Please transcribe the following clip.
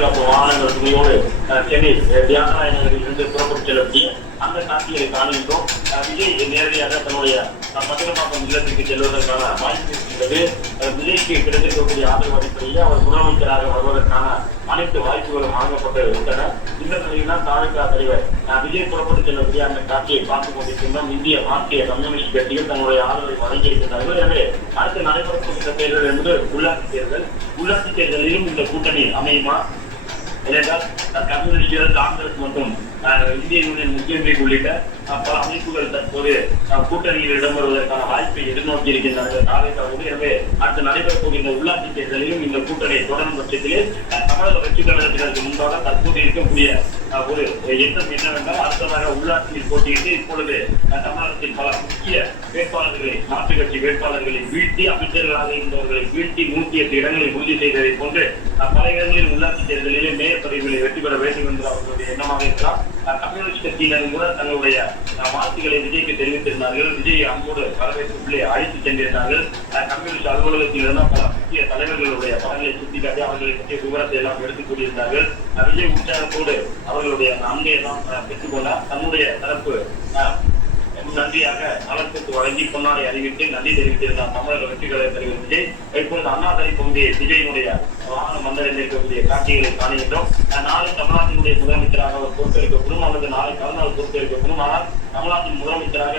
பாதுகாப்பு வாகனங்கள் துணியோடு சென்னை தியாகராய நகரில் இருந்து புறப்பட்டு செல்லக்கூடிய அந்த காட்சிகளை காணுகின்றோம். விஜய் நேரடியாக தன்னுடைய பத்திரமாக்கம் இல்லத்திற்கு செல்வதற்கான வாய்ப்பு இருக்கின்றது. விஜய்க்கு கிடைத்திருக்கக்கூடிய ஆதரவு அடிப்படையில் அவர் முதலமைச்சராக வருவதற்கான அனைத்து வாய்ப்புகளும் வழங்கப்பட்டு விட்டன. இந்த நிலையில் தான் தாலுகா தலைவர் விஜய் புறப்பட்டு செல்லக்கூடிய அந்த காட்சியை பார்த்துக் கொண்டிருக்கின்றோம். இந்திய மார்க்சிய கம்யூனிஸ்ட் கட்சிகள் தன்னுடைய ஆதரவை வழங்கியிருக்கிறார்கள். எனவே அடுத்து நடைபெறக்கூடிய தேர்தல் என்பது உள்ளாட்சி தேர்தல். உள்ளாட்சி தேர்தலிலும் இந்த கூட்டணி அமையுமா? ஏனென்றால் கம்யூனிஸ்டுகள், காங்கிரஸ் மற்றும் இந்திய யூனியன் முஸ்லீம் லீக் உள்ளிட்ட பல அமைப்புகள் தற்போது கூட்டணியில் இடம்பெறுவதற்கான வாய்ப்பை எதிர்நோக்கி இருக்கின்றார்கள் காலைக்காவது. எனவே அடுத்து நடைபெறப் போகின்ற உள்ளாட்சி தேர்தலிலும் இந்த கூட்டணி தொடரும் பட்சத்திலே தமிழக வெற்றி கழகத்தினருக்கு முன்பாக தற்போது இருக்கக்கூடிய ஒரு எண்ணம் என்னவென்றால் அடுத்ததாக உள்ளாட்சியில் போட்டியிட்டு இப்பொழுது தமிழகத்தின் பல முக்கிய வேட்பாளர்களை, மாற்றுக் கட்சி வேட்பாளர்களை வீழ்த்தி, அமைச்சர்களாக இருந்தவர்களை வீழ்த்தி 108 இடங்களை உறுதி செய்ததை போன்று பல இடங்களில் உள்ளாட்சி தேர்தலிலே மேயர் பதவிகளை வெற்றி பெற வேண்டும் என்று அவர்களுடைய எண்ணமாக இருக்கலாம். கம்யூனிஸ்ட் கட்சியினர் கூட தங்களுடைய வாழ்த்துக்களை விஜய்க்கு தெரிவித்திருந்தார்கள். விஜய் அன்போடு வரவேற்புள்ளே அழைத்து சென்றிருந்தார்கள். கம்யூனிஸ்ட் அலுவலகத்தில் இருந்த பல முக்கிய தலைவர்களுடைய படங்களை சுட்டிக்காட்டி அவர்களை பற்றிய விவரத்தை எல்லாம் எடுத்துக் கூறியிருந்தார்கள். விஜய் உற்சாகத்தோடு அவர்களுடைய அன்பை எல்லாம் பெற்றுக்கொண்டார். தன்னுடைய தரப்பு நன்றியாக நலத்திற்கு வழங்கி பொன்னாடை அறிவித்து நன்றி தெரிவித்திருந்தார் தமிழக வெற்றி கழக தலைவர் விஜய். இப்பொழுது அண்ணாதுரை பகுதியை விஜயினுடைய வாகனம் வந்தடைந்திருக்கக்கூடிய காட்சிகளை காணுகின்றோம். நாளை தமிழ்நாட்டினுடைய முதலமைச்சராக அவர் பொறுப்பேற்கப்படும் அல்லது நாளை மறுநாள் பொறுப்பேற்கப்படும். ஆனால் தமிழ்நாட்டின் முதலமைச்சராக